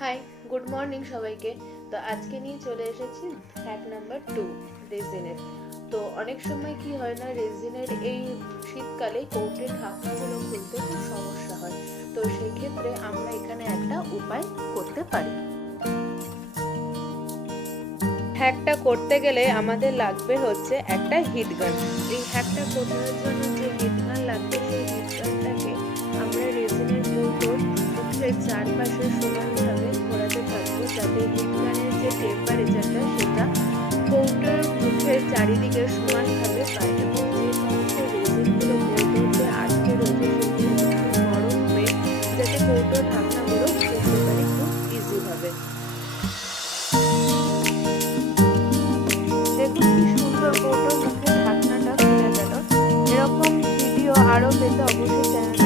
High, good morning সবাইকে। তো আজকে নিয়ে চলে এসেছি হ্যাক নাম্বার 2 রেজিনের। তো অনেক সময় কি হয় না, রেজিনের এই শীতকালে কৌটের ঢাকনাগুলো খুলতে খুব সমস্যা হয়। তো সেক্ষেত্রে আমরা এখানে একটা উপায় করতে পারি। হ্যাকটা করতে গেলে আমাদের লাগবে হচ্ছে একটা হিট গান। এই হ্যাকটা করার জন্য যে হিট গান লাগবে সেই হিট গানটাকে আমরা রেজিনের কৌটোর মুখের চারপাশে সমানভাবে ঘোরাতে থাকবো, যাতে হিট গানের যে টেম্পারেচারটা সেটা কৌটোর মুখের চারিদিকে সমানভাবে পায় এবং যে সমস্ত রেজিনগুলো কৌটোতে আটকে রয়েছে সেগুলো একটু নরম হয়ে যাতে কৌটোর ঢাকনাগুলো খুলতে পারি খুব ইজিভাবে। দেখুন কি সুন্দর কৌটোর মুখের ঢাকনাটা খুলে গেল। এরকম ভিডিও আরও পেতে অবশ্যই চ্যানেল